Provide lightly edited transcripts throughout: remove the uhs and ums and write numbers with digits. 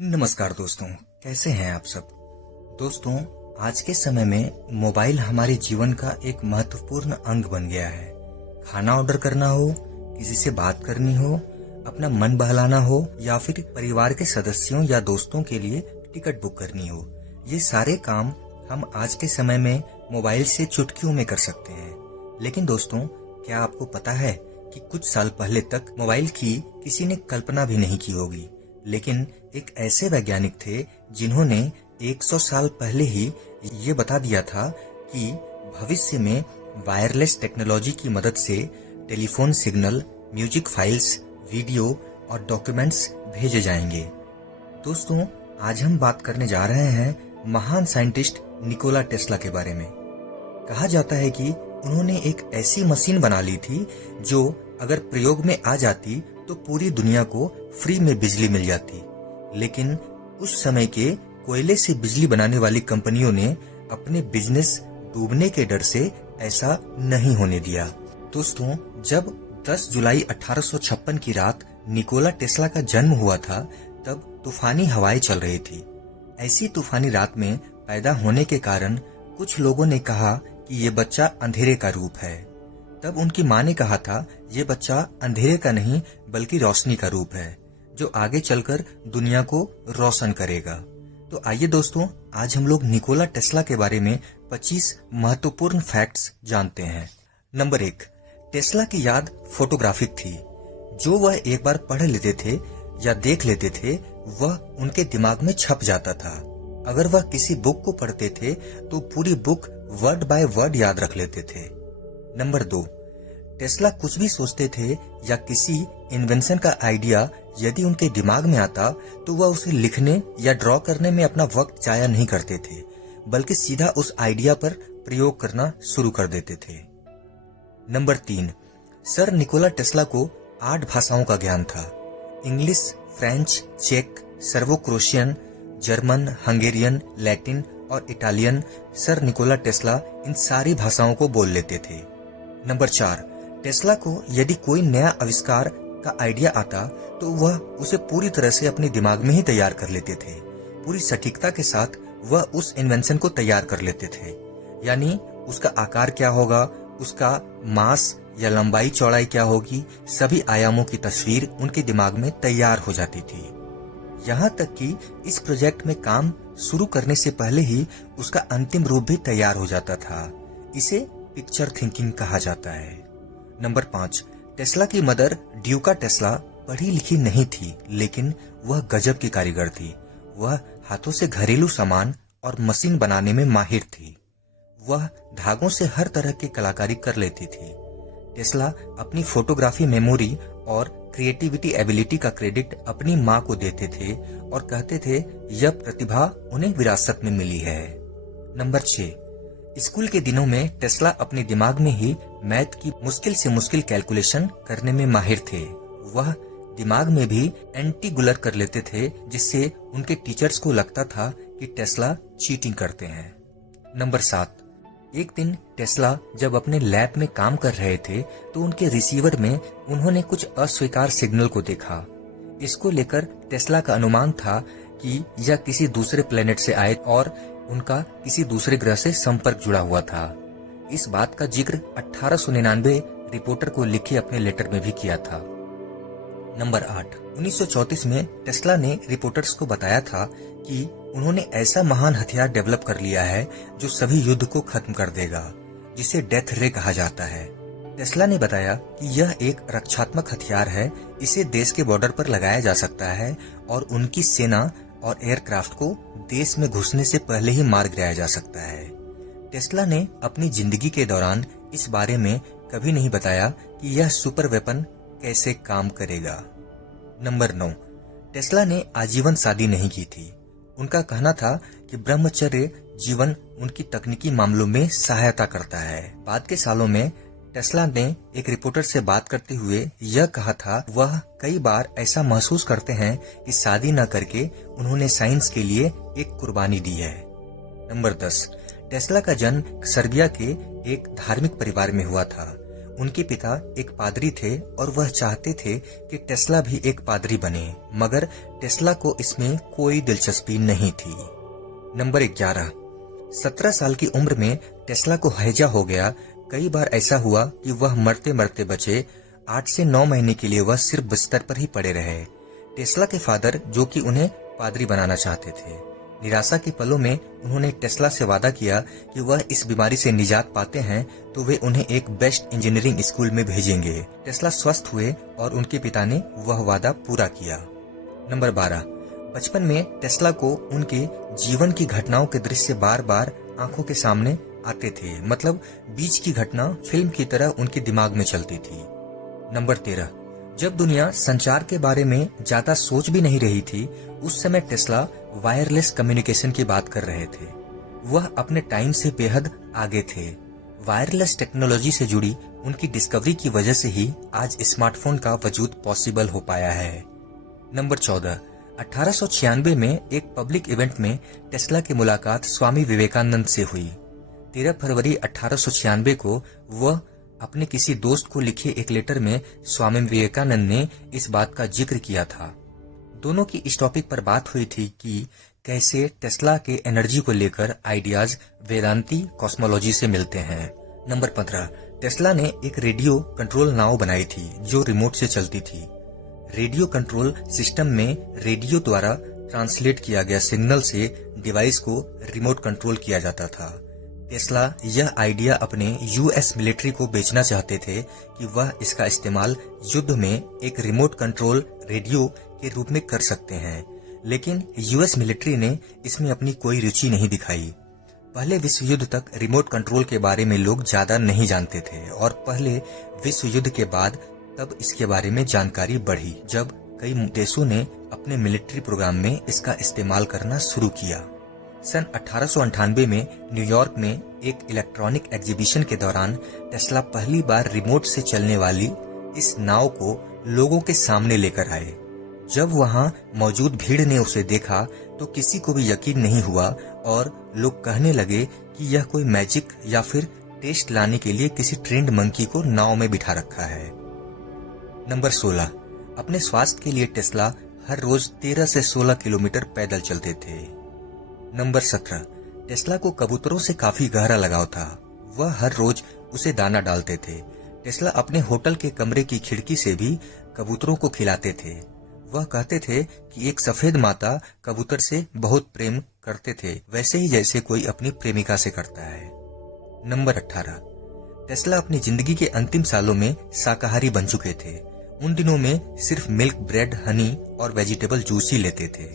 नमस्कार दोस्तों, कैसे हैं आप सब। दोस्तों, आज के समय में मोबाइल हमारे जीवन का एक महत्वपूर्ण अंग बन गया है। खाना ऑर्डर करना हो, किसी से बात करनी हो, अपना मन बहलाना हो या फिर परिवार के सदस्यों या दोस्तों के लिए टिकट बुक करनी हो, ये सारे काम हम आज के समय में मोबाइल से चुटकियों में कर सकते हैं। लेकिन दोस्तों, क्या आपको पता है कि कुछ साल पहले तक मोबाइल की किसी ने कल्पना भी नहीं की होगी। लेकिन एक ऐसे वैज्ञानिक थे जिन्होंने 100 साल पहले ही ये बता दिया था कि भविष्य में वायरलेस टेक्नोलॉजी की मदद से telephone signal, music files, video और डॉक्यूमेंट्स भेजे जाएंगे। दोस्तों, आज हम बात करने जा रहे हैं महान साइंटिस्ट निकोला टेस्ला के बारे में। कहा जाता है कि उन्होंने एक ऐसी मशीन बना ली थी जो अगर प्रयोग में आ जाती तो पूरी दुनिया को फ्री में बिजली मिल जाती। लेकिन उस समय के कोयले से बिजली बनाने वाली कंपनियों ने अपने बिजनेस डूबने के डर से ऐसा नहीं होने दिया। दोस्तों, जब 10 जुलाई 1856 की रात निकोला टेस्ला का जन्म हुआ था, तब तूफानी हवाएं चल रही थी। ऐसी तूफानी रात में पैदा होने के कारण कुछ लोगों ने कहा कि ये बच्चा अंधेरे का रूप है। तब उनकी माँ ने कहा था, ये बच्चा अंधेरे का नहीं बल्कि रोशनी का रूप है, जो आगे चलकर दुनिया को रोशन करेगा। तो आइए दोस्तों, आज हम लोग निकोला टेस्ला के बारे में 25 महत्वपूर्ण फैक्ट्स जानते हैं। नंबर 1, टेस्ला की याद फोटोग्राफिक थी। जो वह एक बार पढ़ लेते थे या देख लेते थे, वह उनके दिमाग में छप जाता था। अगर वह किसी बुक को पढ़ते थे तो पूरी बुक वर्ड बाय वर्ड याद रख लेते थे। नंबर 2, टेस्ला कुछ भी सोचते थे या किसी इन्वेंशन का आइडिया यदि उनके दिमाग में आता तो वह उसे लिखने या ड्रॉ करने में अपना वक्त जाया नहीं करते थे, बल्कि सीधा उस आइडिया पर प्रयोग करना शुरू कर देते थे। नंबर 3, सर निकोला टेस्ला को 8 भाषाओं का ज्ञान था। इंग्लिश, फ्रेंच, चेक, Serbo Croatian, German, Hungarian, Latin और इटालियन। सर निकोला टेस्ला इन सारी भाषाओं को बोल लेते थे। नंबर 4, टेस्ला को यदि कोई नया आविष्कार का आइडिया आता तो वह उसे पूरी तरह से अपने दिमाग में ही तैयार कर लेते थे। पूरी सटीकता के साथ वह उस इन्वेंशन को तैयार कर लेते थे। यानी उसका आकार क्या होगा, उसका मास या लंबाई चौड़ाई क्या होगी, सभी आयामों की तस्वीर उनके दिमाग में तैयार हो जाती थी। यहाँ तक कि इस प्रोजेक्ट में काम शुरू करने से पहले ही उसका अंतिम रूप भी तैयार हो जाता था। इसे पिक्चर थिंकिंग कहा जाता है। नंबर 5, टेस्ला की मदर ड्यूका टेस्ला पढ़ी लिखी नहीं थी, लेकिन वह गजब की कारीगर थी। वह हाथों से घरेलू सामान और मशीन बनाने में माहिर थी। वह धागों से हर तरह की कलाकारी कर लेती थी। टेस्ला अपनी फोटोग्राफी मेमोरी और क्रिएटिविटी एबिलिटी का क्रेडिट अपनी माँ को देते थे और कहते थे यह प्रतिभा उन्हें विरासत में मिली है। नंबर 6, स्कूल के दिनों में टेस्ला अपने दिमाग में ही मैथ की मुश्किल से मुश्किल कैलकुलेशन करने में माहिर थे। वह दिमाग में भी एंटी-गुलर कर लेते थे, जिससे उनके टीचर्स को लगता था कि टेस्ला चीटिंग करते हैं। नंबर 7, एक दिन टेस्ला जब अपने लैब में काम कर रहे थे तो उनके रिसीवर में उन्होंने कुछ अस्वीकार सिग्नल को देखा। इसको लेकर टेस्ला का अनुमान था कि यह किसी दूसरे प्लेनेट से आए और उनका किसी दूसरे ग्रह से संपर्क जुड़ा हुआ था। इस बात का जिक्र 1899 रिपोर्टर को लिखे अपने लेटर में भी किया था। नंबर 8, 1934 में टेस्ला ने रिपोर्टर्स को बताया था कि उन्होंने ऐसा महान हथियार डेवलप कर लिया है जो सभी युद्ध को खत्म कर देगा, जिसे डेथ रे कहा जाता है। टेस्ला ने बताया कि यह एक रक्षात्मक हथियार है, इसे देश के बॉर्डर पर लगाया जा सकता है और उनकी सेना और एयरक्राफ्ट को देश में घुसने से पहले ही मार गिराया जा सकता है। टेस्ला ने अपनी जिंदगी के दौरान इस बारे में कभी नहीं बताया कि यह सुपर वेपन कैसे काम करेगा। नंबर 9, टेस्ला ने आजीवन शादी नहीं की थी। उनका कहना था कि ब्रह्मचर्य जीवन उनकी तकनीकी मामलों में सहायता करता है। बाद के सालों में टेस्ला ने एक रिपोर्टर से बात करते हुए यह कहा था, वह कई बार ऐसा महसूस करते हैं कि शादी न करके उन्होंने साइंस के लिए एक कुर्बानी दी है। नंबर 10, टेस्ला का जन्म सर्बिया के एक धार्मिक परिवार में हुआ था। उनके पिता एक पादरी थे और वह चाहते थे कि टेस्ला भी एक पादरी बने, मगर टेस्ला को इसमें कोई दिलचस्पी नहीं थी। नंबर 11। 17 साल की उम्र में टेस्ला को हैजा हो गया। कई बार ऐसा हुआ कि वह मरते मरते बचे। 8 से 9 महीने के लिए वह सिर्फ बिस्तर पर ही पड़े रहे। टेस्ला के फादर, जो कि उन्हें पादरी बनाना चाहते थे, निराशा के पलों में उन्होंने टेस्ला से वादा किया कि वह इस बीमारी से निजात पाते हैं तो वे उन्हें एक बेस्ट इंजीनियरिंग स्कूल में भेजेंगे। टेस्ला स्वस्थ हुए और उनके पिता ने वह वादा पूरा किया। नंबर 12। बचपन में टेस्ला को उनके जीवन की घटनाओं के दृश्य बार बार आंखों के सामने आते थे, मतलब बीच की घटना फिल्म की तरह उनके दिमाग में चलती थी। नंबर 13। जब दुनिया संचार के बारे में ज्यादा सोच भी नहीं रही थी, उस समय टेस्ला वायरलेस कम्युनिकेशन की बात कर रहे थे। वह अपने टाइम से बेहद आगे थे। वायरलेस टेक्नोलॉजी से जुड़ी उनकी डिस्कवरी की वजह से ही आज स्मार्टफोन का वजूद पॉसिबल हो पाया है। नंबर 14। 1896 में एक पब्लिक इवेंट में टेस्ला की मुलाकात स्वामी विवेकानंद से हुई। 13 फरवरी 1896 को वह अपने किसी दोस्त को लिखे एक लेटर में स्वामी विवेकानंद ने इस बात का जिक्र किया था। दोनों की इस टॉपिक पर बात हुई थी कि कैसे टेस्ला के एनर्जी को लेकर आइडियाज वेदांती कॉस्मोलॉजी से मिलते हैं। नंबर 15। टेस्ला ने एक रेडियो कंट्रोल नाव बनाई थी जो रिमोट से चलती थी। रेडियो कंट्रोल सिस्टम में रेडियो द्वारा ट्रांसलेट किया गया सिग्नल से डिवाइस को रिमोट कंट्रोल किया जाता था। टेस्ला यह आइडिया अपने यूएस मिलिट्री को बेचना चाहते थे कि वह इसका इस्तेमाल युद्ध में एक रिमोट कंट्रोल रेडियो के रूप में कर सकते हैं, लेकिन यूएस मिलिट्री ने इसमें अपनी कोई रुचि नहीं दिखाई। पहले विश्व युद्ध तक रिमोट कंट्रोल के बारे में लोग ज्यादा नहीं जानते थे और पहले विश्व युद्ध के बाद तब इसके बारे में जानकारी बढ़ी जब कई देशों ने अपने मिलिट्री प्रोग्राम में इसका इस्तेमाल करना शुरू किया। सन 1898 में न्यूयॉर्क में एक इलेक्ट्रॉनिक एग्जीबिशन के दौरान टेस्ला पहली बार रिमोट से चलने वाली इस नाव को लोगों के सामने लेकर आए। जब वहां मौजूद भीड़ ने उसे देखा तो किसी को भी यकीन नहीं हुआ और लोग कहने लगे कि यह कोई मैजिक या फिर टेस्ट लाने के लिए किसी ट्रेंड मंकी को नाव में बिठा रखा है। नंबर 16। अपने स्वास्थ्य के लिए टेस्ला हर रोज 13 से 16 किलोमीटर पैदल चलते थे। नंबर 17। टेस्ला को कबूतरों से काफी गहरा लगाव था। वह हर रोज उसे दाना डालते थे। टेस्ला अपने होटल के कमरे की खिड़की से भी कबूतरों को खिलाते थे। वह कहते थे कि एक सफेद माता कबूतर से बहुत प्रेम करते थे, वैसे ही जैसे कोई अपनी प्रेमिका से करता है। नंबर 18। टेस्ला अपनी जिंदगी के अंतिम सालों में शाकाहारी बन चुके थे। उन दिनों में सिर्फ मिल्क, ब्रेड, हनी और वेजिटेबल जूस ही लेते थे।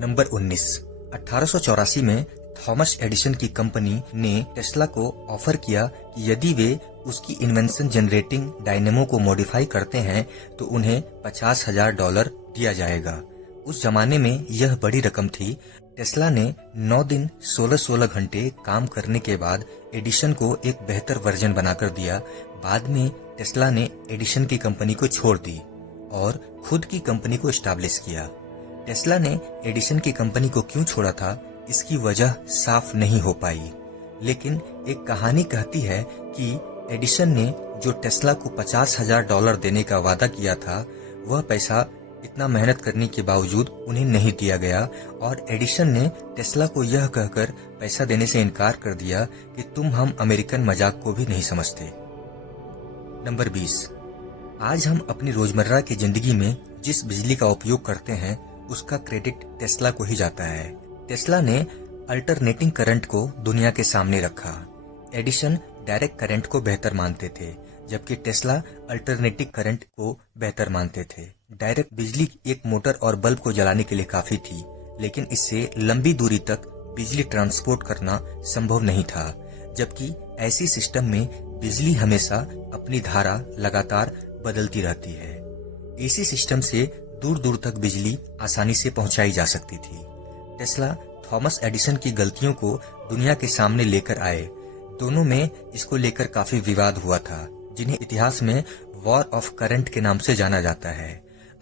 नंबर 19। 1884 में थॉमस एडिसन की कंपनी ने टेस्ला को ऑफर किया कि यदि वे उसकी इन्वेंशन जनरेटिंग डायनेमो को मॉडिफाई करते हैं तो उन्हें $50,000 दिया जाएगा। उस जमाने में यह बड़ी रकम थी। टेस्ला ने 9 दिन 16-16 घंटे काम करने के बाद एडिसन को एक बेहतर वर्जन बनाकर दिया। बाद में टेस्ला ने एडिसन की कंपनी को छोड़ दी और खुद की कंपनी को एस्टैब्लिश किया। टेस्ला ने एडिसन की कंपनी को क्यों छोड़ा था, इसकी वजह साफ नहीं हो पाई, लेकिन एक कहानी कहती है कि एडिसन ने जो टेस्ला को $50,000 देने का वादा किया था, वह पैसा इतना मेहनत करने के बावजूद उन्हें नहीं दिया गया और एडिसन ने टेस्ला को यह कहकर पैसा देने से इनकार कर दिया कि तुम हम अमेरिकन मजाक को भी नहीं समझते। नंबर 20। आज हम अपनी रोजमर्रा की जिंदगी में जिस बिजली का उपयोग करते हैं उसका क्रेडिट टेस्ला को ही जाता है। टेस्ला ने अल्टरनेटिंग करंट को दुनिया के सामने रखा। एडिसन डायरेक्ट करंट को बेहतर मानते थे, जबकि टेस्ला अल्टरनेटिव करंट को बेहतर मानते थे। डायरेक्ट बिजली एक मोटर और बल्ब को जलाने के लिए काफी थी, लेकिन इससे लंबी दूरी तक बिजली ट्रांसपोर्ट करना संभव नहीं था, जबकि ऐसी सिस्टम में बिजली हमेशा अपनी धारा लगातार बदलती रहती है। एसी सिस्टम से दूर दूर तक बिजली आसानी से पहुंचाई जा सकती थी। टेस्ला थॉमस एडिसन की गलतियों को दुनिया के सामने लेकर आए। दोनों में इसको लेकर काफी विवाद हुआ था, जिन्हें इतिहास में वॉर ऑफ करंट के नाम से जाना जाता है।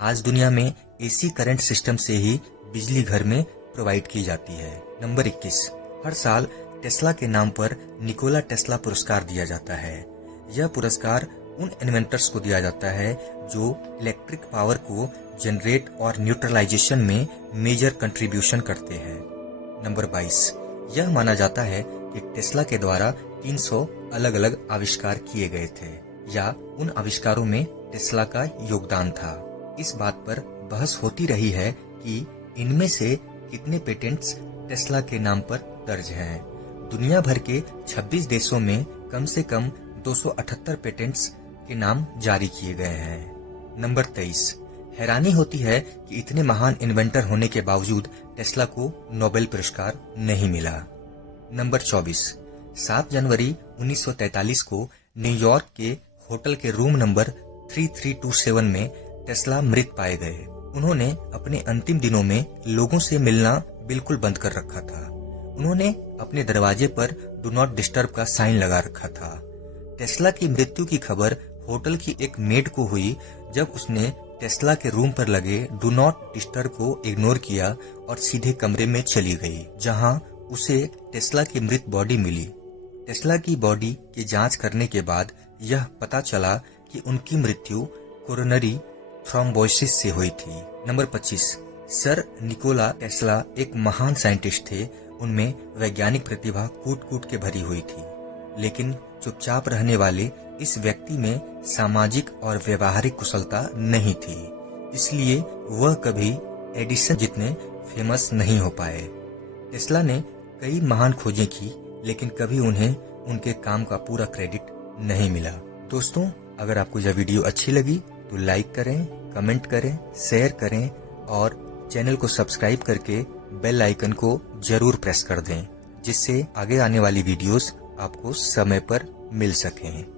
आज दुनिया में एसी करंट सिस्टम से ही बिजली घर में प्रोवाइड की जाती है। नंबर 21। हर साल टेस्ला के नाम पर निकोला टेस्ला पुरस्कार दिया जाता है। यह पुरस्कार उन इन्वेंटर्स को दिया जाता है जो इलेक्ट्रिक पावर को जनरेट और न्यूट्रलाइजेशन में मेजर कंट्रीब्यूशन करते हैं। नंबर 22, यह माना जाता है कि टेस्ला के द्वारा 300 अलग अलग आविष्कार किए गए थे या उन आविष्कारों में टेस्ला का योगदान था। इस बात पर बहस होती रही है कि इनमें से कितने पेटेंट्स टेस्ला के नाम पर दर्ज हैं। दुनिया भर के 26 देशों में कम से कम 278 पेटेंट्स के नाम जारी किए गए हैं। नंबर 23, हैरानी होती है कि इतने महान इन्वेंटर होने के बावजूद टेस्ला को नोबेल पुरस्कार नहीं मिला। नंबर 24, 7 जनवरी 1943 को न्यूयॉर्क के होटल के रूम नंबर 3327 में टेस्ला मृत पाए गए। उन्होंने अपने अंतिम दिनों में लोगों से मिलना बिल्कुल बंद कर रखा था। उन्होंने अपने दरवाजे पर डू नॉट डिस्टर्ब का साइन लगा रखा था। टेस्ला की मृत्यु की खबर होटल की एक मेड को हुई जब उसने टेस्ला के रूम पर लगे डू नॉट डिस्टर्ब को इग्नोर किया और सीधे कमरे में चली गई, जहां उसे टेस्ला की मृत बॉडी मिली। टेस्ला की बॉडी की जांच करने के बाद यह पता चला कि उनकी मृत्यु कोरोनरी थ्रोम्बोसिस से हुई थी। नंबर 25, सर निकोला टेस्ला एक महान साइंटिस्ट थे। उनमें वैज्ञानिक प्रतिभा कूट कूट के भरी हुई थी, लेकिन चुपचाप रहने वाले इस व्यक्ति में सामाजिक और व्यवहारिक कुशलता नहीं थी, इसलिए वह कभी एडिसन जितने फेमस नहीं हो पाए। टेस्ला ने कई महान खोजें की, लेकिन कभी उन्हें उनके काम का पूरा क्रेडिट नहीं मिला। दोस्तों, अगर आपको यह वीडियो अच्छी लगी तो लाइक करें, कमेंट करें, शेयर करें और चैनल को सब्सक्राइब करके बेल आइकन को जरूर प्रेस कर दें, जिससे आगे आने वाली वीडियोस आपको समय पर मिल सकें।